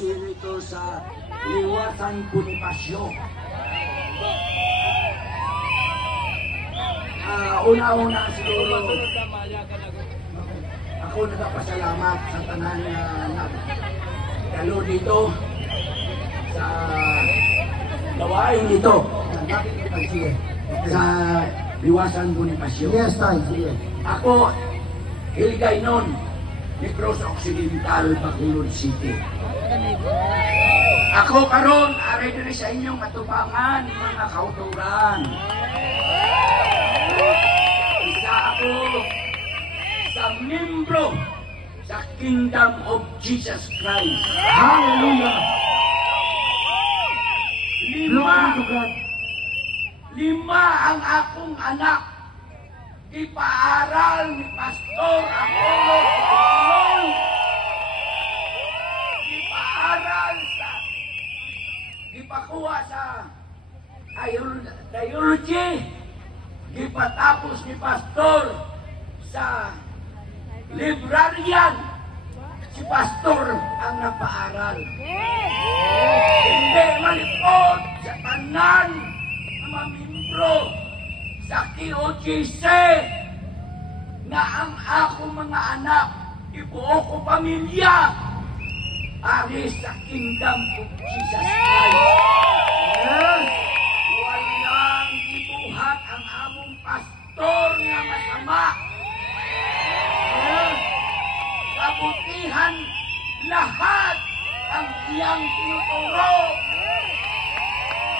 dito sa Liwasan Bonifacio. Una-una siguro, ako nagpapasalamat sa tanan na nagdalo dito sa gawain ito sa Liwasan Bonifacio. Yes, tayo. Ako, Hilgay nun, Negros Occidental, Bacolod City. Ako karon ari diri sa inyong katubangan mga kauturan. Isa ako sa membro sa Kingdom of Jesus Christ. Hallelujah. Lima ang akong anak. Ipaaral ni Pastor Apollo Tutuloy. Ipaaral sa ipakuha sa theology. Ipatapos ni Pastor sa librarian. Si Pastor ang napaaral. Hindi malipod sa tanan na mamimbro sa KOJC na ang akong mga anak, ibuo ko pamilya ari sa Kingdom of Jesus Christ. Walang ibuhat ang among pastor nga masama. Kabutihan lahat ang iyang tinuturo.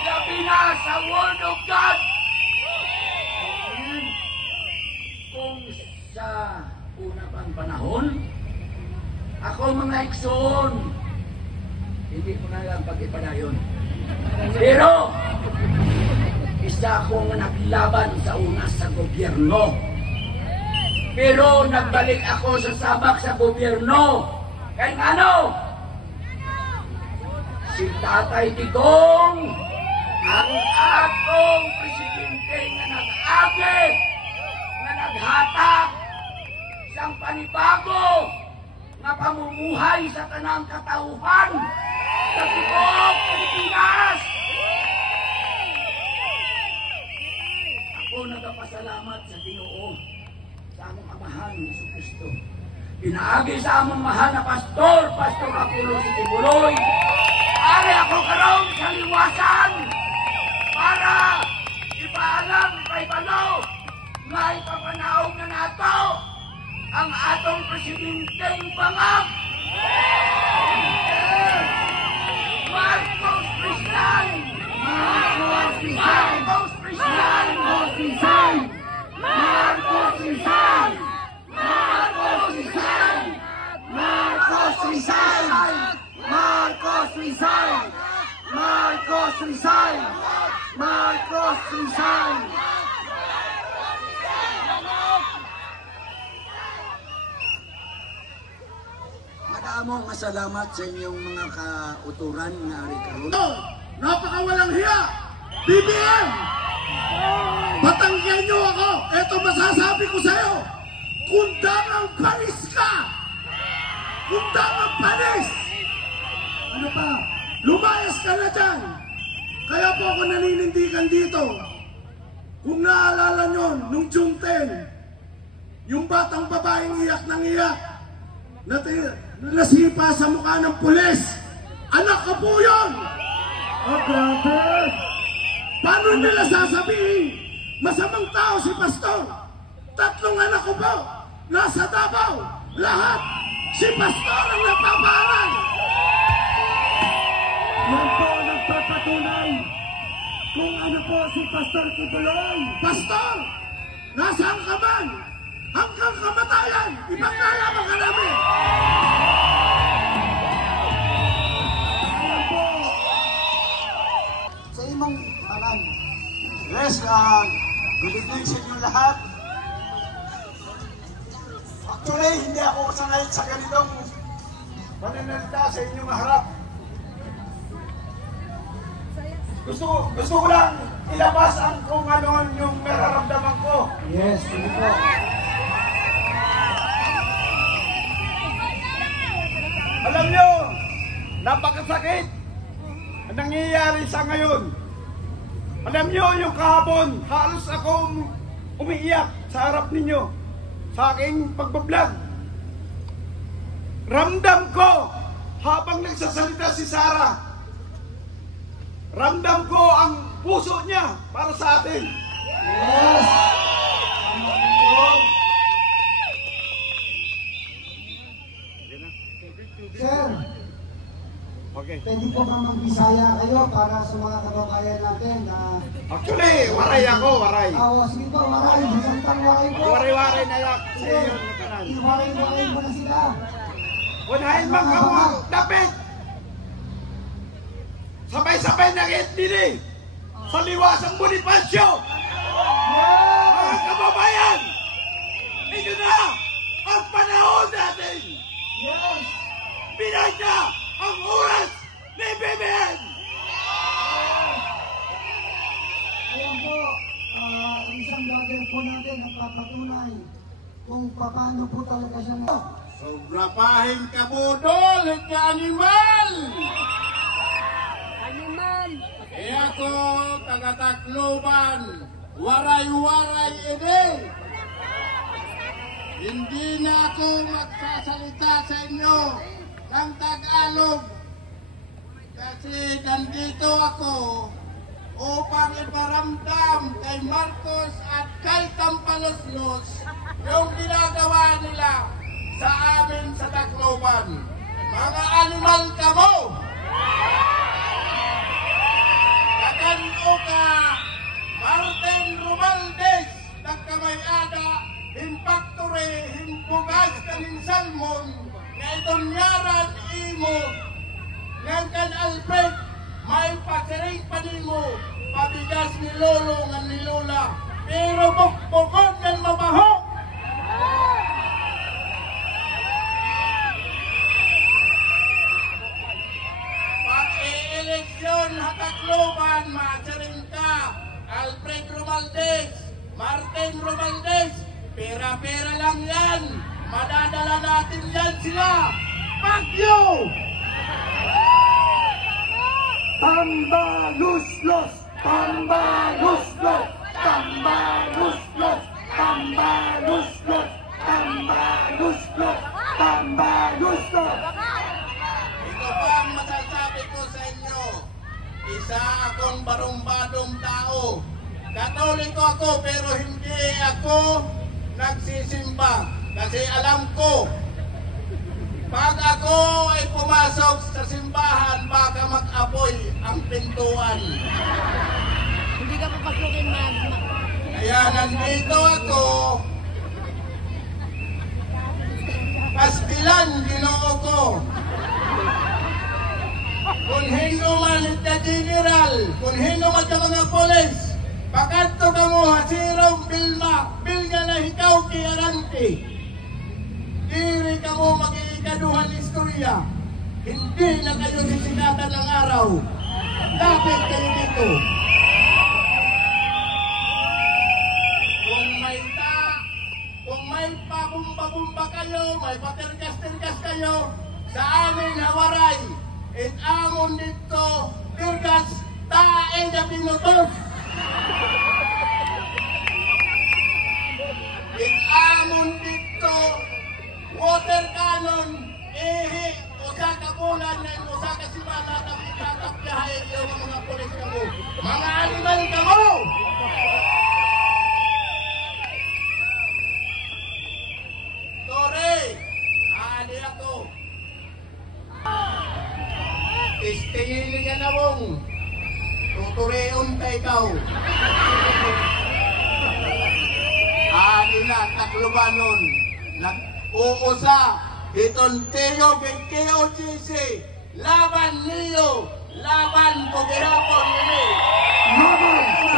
Labi na sa Word of God. Kung sa una pang panahon, ako mga iksoon, hindi ko na lang pag-ipadayon. Pero, isa akong naglaban sa una sa gobyerno. Pero nagbalik ako sa sabak sa gobyerno. Kaya ano? Si Tatay Digong, ang atong presidente nga nag-agi, nga naghatag sang panibago nga pamumuhay sa tanang katauhan sa tibuok Pilipinas. Ako nagpasalamat sa Ginoo sa among amahan ni Jesucristo. Pinaagi sa among mahal na pastor, Pastor Apollo Tutuloy. Ari ako karon sa liwasan para ipaalam, ipaibalaw nga ipapanaog na nato ang atong presidenteng bangag. Marcos Rizal! Marcos Rizal! Marcos Rizal! Marcos Rizal! Marcos Rizal! Marcos Rizal! Marcos Rizal! Marcos Rizal! Marcos Rizal! Marcos Rizal! Madamong masalamat sa inyong mga kauturan nga ari karon. Napakawalang hiya! BBM! Patanggihan niyo ako! Ito masasabi ko sa'yo! Kundangang panis ka! Kundangang panis! Ano pa? Lumayas ka na dyan! Kaya po ako naninindigan dito. Kung naalala nyo, nung June 10, yung batang babaeng iyak ng iyak, nasipa sa mukha ng pulis. Anak ko po yun! Oh, grabe! Paano nila sasabihin? Masamang tao si Pastor. 3 anak ko po, nasa Davao. Lahat, si Pastor ang napapaaral. Yan po ang nagpapatunay kung ano po si Pastor Tutuloy. Pastor, nasaan ka man? Hanggang kamatayan, ipagkalaban ka namin. Ayan po. Sa imong tanan. Yes, good evening sa inyo lahat. Actually, hindi ako sanay sa ganitong pananalita sa inyong harap. Gusto ko lang ilabas ang kung ano yung nararamdaman ko. Yes, sige po. Alam nyo, napakasakit ang nangyayari sa ngayon. Alam niyo, yung kahapon, halos akong umiiyak sa harap ninyo sa aking pagbablog. Ramdam ko habang nagsasalita si Sarah, ramdam ko ang puso niya para sa atin. Yes! Sir, Okay. pwede po kang mag-Bisaya kayo para sa mga kababayan natin na... Actually, waray ako, waray. Sige po, waray. Santang waray po. Waray-waray na yak sa iyo na kanan. Waray-waray mo na sila. Unahin man ka mo, dapit! Sabay-sabay na dili sa liwasang Bonifacio! Mga kababayan! Ito na ang panahon natin! Yes! Pinay na ang oras ni BBM! Ayan po, isang vlogger po natin ang papatunay kung paano po talaga siya na... Sobrapahing kabudol, ka animal! Animal! Kaya ko, taga-Tacloban, waray-waray ini! Hindi na ako magsasalita sa inyo ng Tagalog kasi nandito ako upang iparamdam kay Marcos at kay Tampaloslos yung ginagawa nila sa amin sa Tacloban. Mga animal kamo! Kakano ka, Martin Romualdez, nagkamay-ada, himpactore, himpugas kanin salmon, nga itonyaran imo, nga kan Alfred, may pakiring panimo, pabigas ni Lolo nga ni Lola, pero bukbukod ng mabaho. Pag-i-eleksyon Tacloban, maasarin ka, Alfred Romualdez, Martin Romualdez, pera-pera lang yan, madadala natin yan sila. Pagyo! Tambaluslos! Tambaluslos! Tambaluslos! Tambaluslos! Tambaluslos! Tambaluslos! Ito pa ang masasabi ko sa inyo. Isa akong barumbadong tao. Katoliko ako pero hindi ako nagsisimba. Kasi alam ko, pag ako ay pumasok sa simbahan, baka mag-apoy ang pintuan. Hindi ka papasukin, Magma. Kaya nandito ako, pastilan ginoo ko. Kung hino man ita general, kung hino man ka mga polis, pagkanto ka mo hasirong bilga na ikaw kiarante. Diri ka mo mag-iikaduhan istorya. Hindi na kayo sisikatan ng araw. Lapit kayo dito. Kung may pabumba-bumba kayo, may patergas-tergas kayo, sa amin hawaray. At amon dito, tergas, tae na pinutos. At amon dito, water cannon, usa ka bulan na usa ka simana tapos tatakyahay yung mga pulis ka mo. Mga animal ka mo! Tore, ali ako. Istingin ka na mong tutureon ka ikaw. Ali na, Taclobanon. Nag-uusa, itonteyo kay KOGC. Laban niyo, laban ko gihapon nini. Laban!